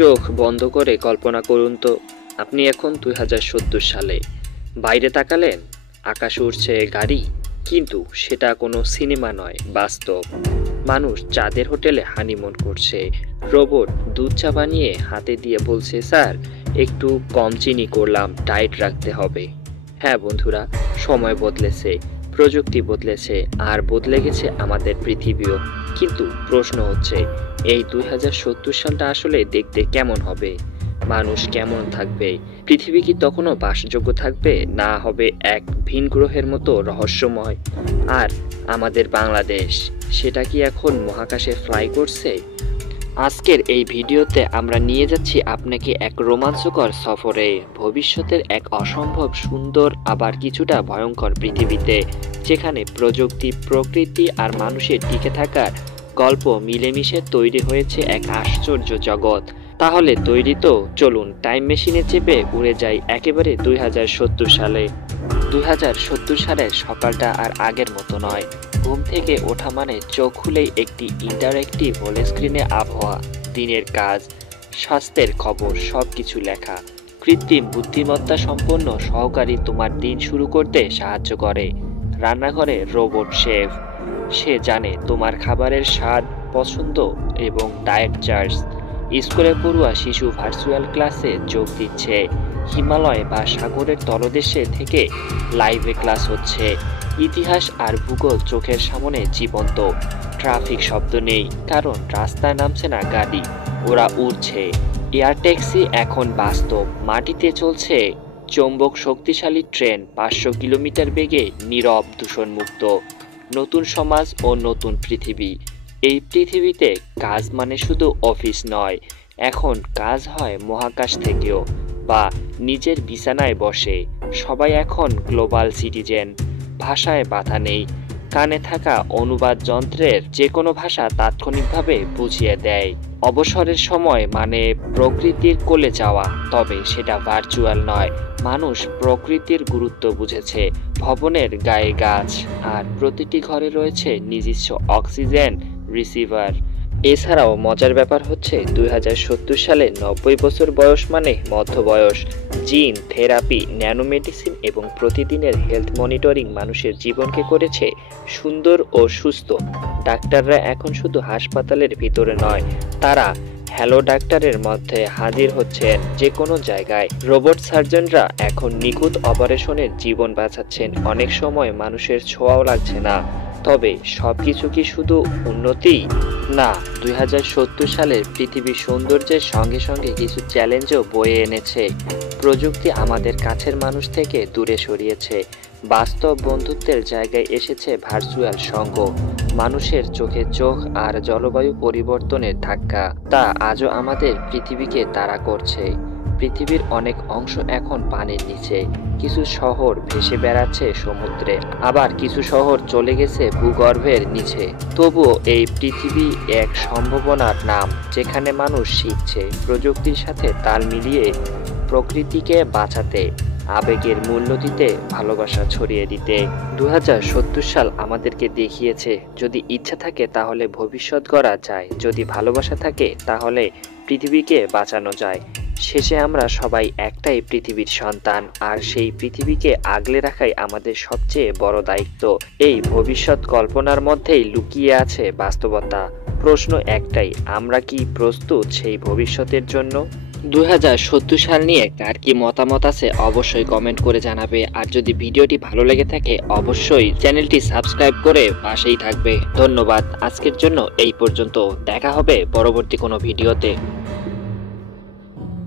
চোখ বন্ধ করে কল্পনা করুন তো, আপনি এখন 2070 সালে। বাইরে তাকালেন, আকাশে উড়ছে গাড়ি, কিন্তু সেটা কোনো সিনেমা নয়, বাস্তব। মানুষ চাঁদের হোটেলে হানিমুন করছে, রোবট দুধ চা বানিয়ে হাতে দিয়ে বলছে, স্যার একটু কম চিনি করলাম, ডায়েট রাখতে হবে। হ্যাঁ বন্ধুরা, সময় বদলেছে, প্রযুক্তি বদলেছে, আর বদলে গেছে আমাদের পৃথিবীও। কিন্তু প্রশ্ন হচ্ছে, এই 2070 সালটা আসলে দেখতে কেমন হবে? মানুষ কেমন থাকবে? পৃথিবী কি তখনও বাসযোগ্য থাকবে, না হবে এক ভিন গ্রহের মতো রহস্যময়? আর আমাদের বাংলাদেশ, সেটা কি এখন মহাকাশে ফ্লাই করছে? আজকের এই ভিডিওতে আমরা নিয়ে যাচ্ছি আপনাকে এক রোমাঞ্চকর সফরে, ভবিষ্যতের এক অসম্ভব সুন্দর আবার কিছুটা ভয়ঙ্কর পৃথিবীতে, যেখানে প্রযুক্তি, প্রকৃতি আর মানুষের টিকে থাকার গল্প মিলেমিশে তৈরি হয়েছে এক আশ্চর্য জগৎ। তাহলে তৈরি তো? চলুন টাইম মেশিনে চেপে উড়ে যাই একেবারে 2070 সালে। 2070 সালের সকালটা আর আগের মতো নয়। ঘুম থেকে ওঠা মানে চোখ খুলেই একটি ইন্টারেক্টিভ হোল স্ক্রিনে আবহাওয়া, দিনের কাজ, স্বাস্থ্যের খবর, সবকিছু লেখা। কৃত্রিম বুদ্ধিমত্তা সম্পন্ন সহকারী তোমার দিন শুরু করতে সাহায্য করে। রান্নাঘরে রোবট শেফ, সে জানে তোমার খাবারের স্বাদ, পছন্দ এবং ডায়েট চার্টস। স্কুলে পড়ুয়া শিশু ভার্চুয়াল ক্লাসে যোগ দিচ্ছে। হিমালয় বা সাগরের তলদেশে থেকে লাইভে ক্লাস হচ্ছে। ইতিহাস আর ভূগোল চোখের সামনে জীবন্ত। ট্রাফিক শব্দ নেই, কারণ রাস্তায় নামছে না গাড়ি, ওরা উড়ছে। এয়ার ট্যাক্সি এখন বাস্তব, মাটিতে চলছে চৌম্বক শক্তিশালী ট্রেন, 500 কিলোমিটার বেগে, নীরব, দূষণমুক্ত। নতুন সমাজ ও নতুন পৃথিবী। এই পৃথিবীতে কাজ মানে শুধু অফিস নয়, এখন কাজ হয় মহাকাশ থেকেও, বা নিজের বিছানায় বসে। সবাই এখন গ্লোবাল সিটিজেন। ভাষায় বাধা নেই, কানে থাকা অনুবাদ যন্ত্রের যে কোনো ভাষা তাৎক্ষণিকভাবে বুঝিয়ে দেয়। অবসরের সময় মানে প্রকৃতির কোলে যাওয়া, তবে সেটা ভার্চুয়াল নয়। মানুষ প্রকৃতির গুরুত্ব বুঝেছে। ভবনের গায়ে গাছ, আর প্রতিটি ঘরে রয়েছে নিজস্ব অক্সিজেন রিসিভার। এছাড়াও মজার ব্যাপার হচ্ছে, 2070 সালে 90 বছর বয়স মানে মধ্যবয়স। জিন থেরাপি, ন্যানোমেডিসিন এবং প্রতিদিনের হেলথ মনিটরিং মানুষের জীবনকে করেছে সুন্দর ও সুস্থ। ডাক্তাররা এখন শুধু হাসপাতালের ভিতরে নয়, তারা হ্যালো ডাক্তারের মধ্যে হাজির হচ্ছেন যে কোনো জায়গায়। রোবট সার্জনরা এখন নিখুঁত অপারেশনের জীবন বাঁচাচ্ছেন, অনেক সময় মানুষের ছোঁয়াও লাগছে না। তবে সবকিছু কি শুধু উন্নতি? না, 2070 সালের পৃথিবীর সৌন্দর্যের সঙ্গে সঙ্গে কিছু চ্যালেঞ্জও বয়ে এনেছে। প্রযুক্তি আমাদের কাছের মানুষ থেকে দূরে সরিয়েছে। বাস্তব বন্ধুত্বের জায়গায় এসেছে ভার্চুয়াল সঙ্গ। মানুষের চোখে চোখ আর জলবায়ু পরিবর্তনের ধাক্কা, তা আজও আমাদের পৃথিবীকে তাড়া করছে। পৃথিবীর অনেক অংশ এখন পানির নিচে, কিছু শহর ভেসে বেড়াচ্ছে সমুদ্রে, আবার কিছু শহর চলে গেছে ভূগর্ভের নিচে। তবুও এই পৃথিবী এক সম্ভাবনার নাম, যেখানে মানুষ শিখছে প্রযুক্তির সাথে তাল মিলিয়ে প্রকৃতিকে বাঁচাতে, আবেগের মূল্য দিতে, ভালোবাসা ছড়িয়ে দিতে। 2070 সাল আমাদেরকে দেখিয়েছে, যদি ইচ্ছা থাকে তাহলে ভবিষ্যৎ গড়া যায়, যদি ভালোবাসা থাকে তাহলে পৃথিবীকে বাঁচানো যায়। শেষে আমরা সবাই একটাই পৃথিবীর সন্তান, আর সেই পৃথিবীকে আগলে রাখাই আমাদের সবচেয়ে বড় দায়িত্ব। এই ভবিষ্যৎ কল্পনার মধ্যেই লুকিয়ে আছে বাস্তবতা। প্রশ্ন একটাই, আমরা কি প্রস্তুত সেই ভবিষ্যতের জন্য? 2070 সাল নিয়ে কার কি মতামত আছে অবশ্যই কমেন্ট করে জানাবে। আর যদি ভিডিওটি ভালো লেগে থাকে অবশ্যই চ্যানেলটি সাবস্ক্রাইব করে পাশেই থাকবে। ধন্যবাদ। আজকের জন্য এই পর্যন্ত, দেখা হবে পরবর্তী কোনো ভিডিওতে।